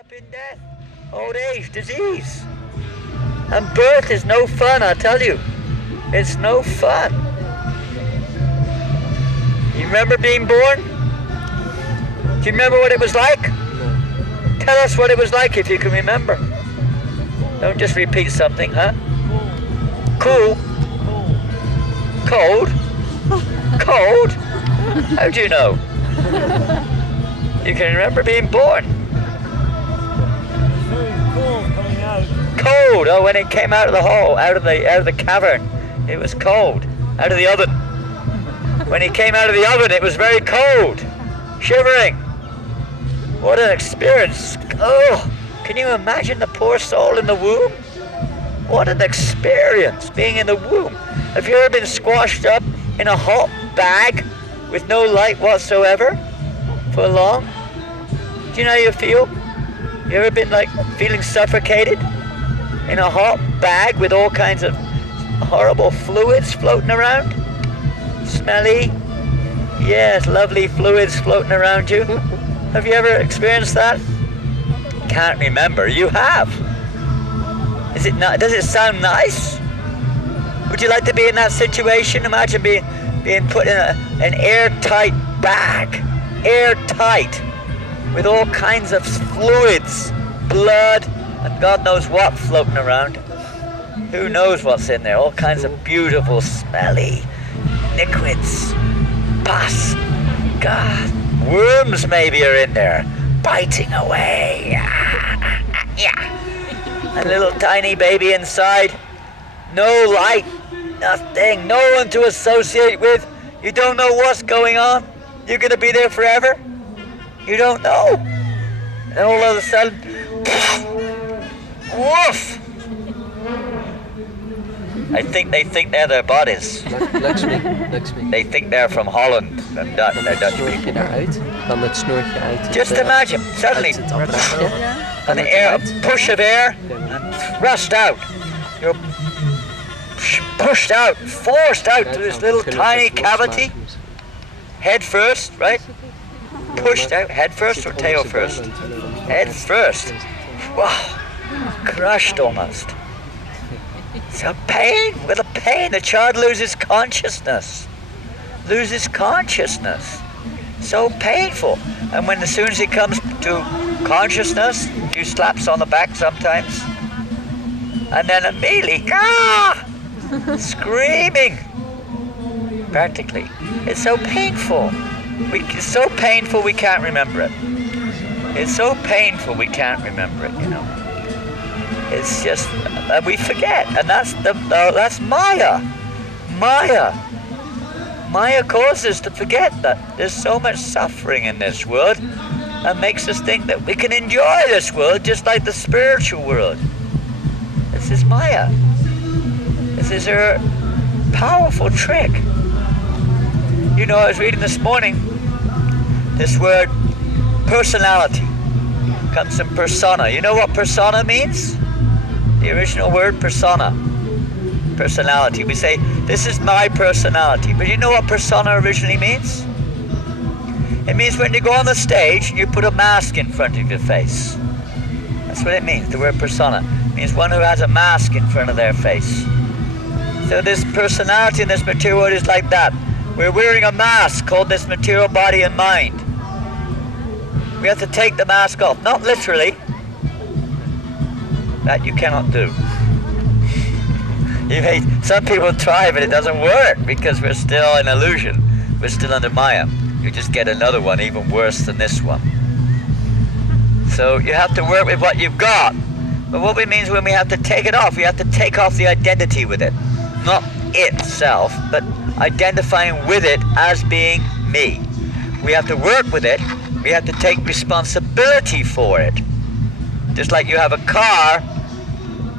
up in death, old age, disease. And birth is no fun, I tell you. It's no fun. You remember being born? Do you remember what it was like? Tell us what it was like if you can remember. Don't just repeat something, huh? Cool. Cold. Cold? How do you know? You can remember being born. Very cold coming out. Cold. Oh, when it came out of the hole, out of the cavern, it was cold. Out of the oven. When he came out of the oven, it was very cold. Shivering. What an experience. Oh, can you imagine the poor soul in the womb? What an experience being in the womb. Have you ever been squashed up in a hot bag with no light whatsoever for long? Do you know how you feel? You ever been like feeling suffocated in a hot bag with all kinds of horrible fluids floating around? Smelly? Yes, lovely fluids floating around you. Have you ever experienced that? Can't remember. You have. Is it not? Does it sound nice? Would you like to be in that situation? Imagine being put in an airtight bag, airtight, with all kinds of fluids, blood, and God knows what floating around. Who knows what's in there? All kinds of beautiful, smelly liquids, pus. God, worms maybe are in there, biting away. Yeah. A little tiny baby inside. No light, nothing, no one to associate with. You don't know what's going on. You're going to be there forever. You don't know. And all of a sudden, woof! I think they think they're their bodies. Lakshmi. They think they're from Holland. And Dutch people. Dan het snoertje uit. Just imagine, suddenly, an air, a push of air, and thrust out. You're pushed out, forced out to this little tiny cavity. Head first, right? Pushed out, head first or tail first? Head first. Wow, crushed almost. It's a pain, with a pain. The child loses consciousness. Loses consciousness. So painful. And when as soon as he comes to consciousness, a few slaps on the back sometimes. And then immediately, screaming. Practically. It's so painful. It's so painful we can't remember it. It's so painful we can't remember it, you know. It's just, we forget. And that's Maya. Maya. Maya causes us to forget that there's so much suffering in this world and makes us think that we can enjoy this world just like the spiritual world. This is Maya. This is her powerful trick. You know, I was reading this morning, this word personality comes from persona. You know what persona means? The original word persona. Personality. We say, this is my personality. But you know what persona originally means? It means when you go on the stage and you put a mask in front of your face. That's what it means, the word persona. It means one who has a mask in front of their face. So this personality in this material world is like that. We're wearing a mask called this material body and mind. We have to take the mask off. Not literally. That you cannot do. Some people try, but it doesn't work because we're still in illusion. We're still under Maya. You just get another one even worse than this one. So you have to work with what you've got. But what it means when we have to take it off, we have to take off the identity with it. Not itself, but identifying with it as being me. We have to work with it. We have to take responsibility for it. Just like you have a car,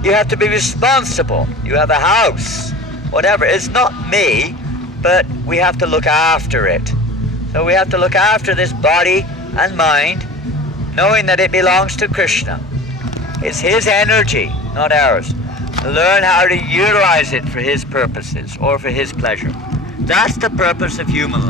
you have to be responsible. You have a house, whatever. It's not me, but we have to look after it. So we have to look after this body and mind, knowing that it belongs to Krishna. It's his energy, not ours. Learn how to utilize it for his purposes or for his pleasure. That's the purpose of human life.